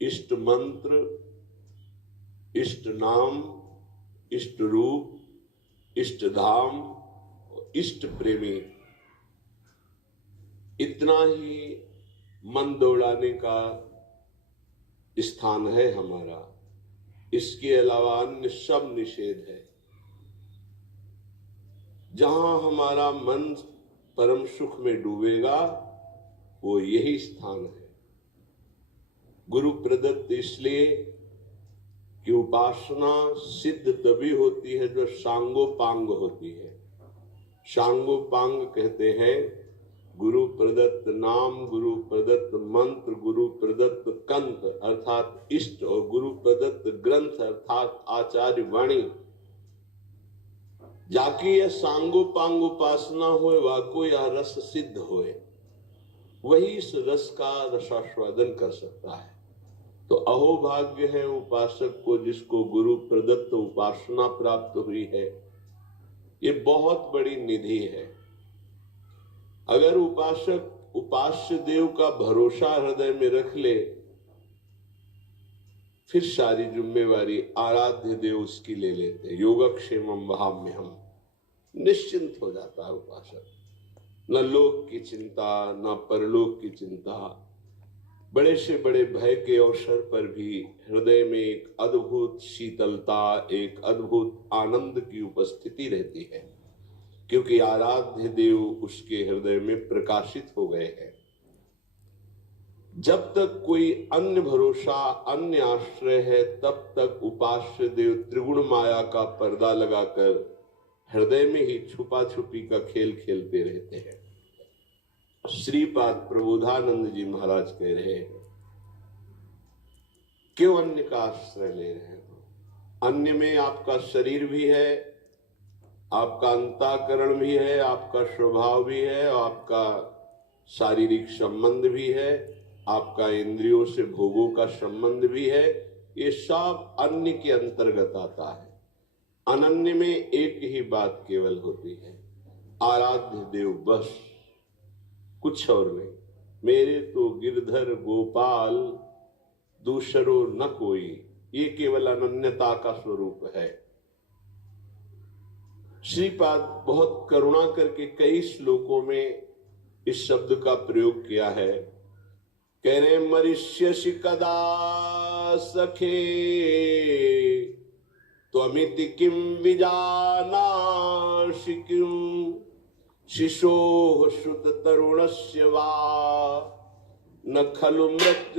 इष्ट मंत्र, इष्ट नाम, इष्ट रूप, इष्ट धाम, इष्ट प्रेमी, इतना ही मन दौड़ाने का स्थान है हमारा। इसके अलावा अन्य सब निषेध है। जहां हमारा मन परम सुख में डूबेगा वो यही स्थान है। गुरु प्रदत्त इसलिए कि उपासना सिद्ध तभी होती है जो सांगोपांग होती है। सांगोपांग कहते हैं गुरु प्रदत्त नाम, गुरु प्रदत्त मंत्र, गुरु प्रदत्त कंठ अर्थात इष्ट और गुरु प्रदत्त ग्रंथ अर्थात आचार्य वाणी। जाकी यह सांगोपांग उपासना होए वाको यह रस सिद्ध होए, वही इस रस का रसास्वादन कर सकता है। तो अहोभाग्य है उपासक को जिसको गुरु प्रदत्त उपासना प्राप्त हुई है। ये बहुत बड़ी निधि है। अगर उपासक उपास्य देव का भरोसा हृदय में रख ले, फिर सारी जिम्मेवारी आराध्य देव उसकी ले लेते। योगक्षेमम वहाम्यहम्, निश्चिंत हो जाता है उपासक। न लोक की चिंता, न परलोक की चिंता। बड़े से बड़े भय के अवसर पर भी हृदय में एक अद्भुत शीतलता, एक अद्भुत आनंद की उपस्थिति रहती है, क्योंकि आराध्य देव उसके हृदय में प्रकाशित हो गए हैं। जब तक कोई अन्य भरोसा, अन्य आश्रय है, तब तक उपास्य देव त्रिगुण माया का पर्दा लगाकर हृदय में ही छुपा छुपी का खेल खेलते रहते हैं। श्रीपाद प्रबोधानंद जी महाराज कह रहे हैं, क्यों अन्य का आश्रय ले रहे हो? अन्य में आपका शरीर भी है, आपका अंतःकरण भी है, आपका स्वभाव भी है, आपका शारीरिक संबंध भी है, आपका इंद्रियों से भोगों का संबंध भी है। ये सब अन्य के अंतर्गत आता है। अनन्य में एक ही बात केवल होती है, आराध्य देव बस, कुछ और नहीं। मेरे तो गिरधर गोपाल दूसरो न कोई, ये केवल अनन्यता का स्वरूप है। श्रीपाद बहुत करुणा करके कई श्लोकों में इस शब्द का प्रयोग किया है। कह रहे मरिष्यसि कदा सखे त्वमिति किम विजानासि किम शिशोः श्रुत तरुणस्य वा न खलु मृत्यु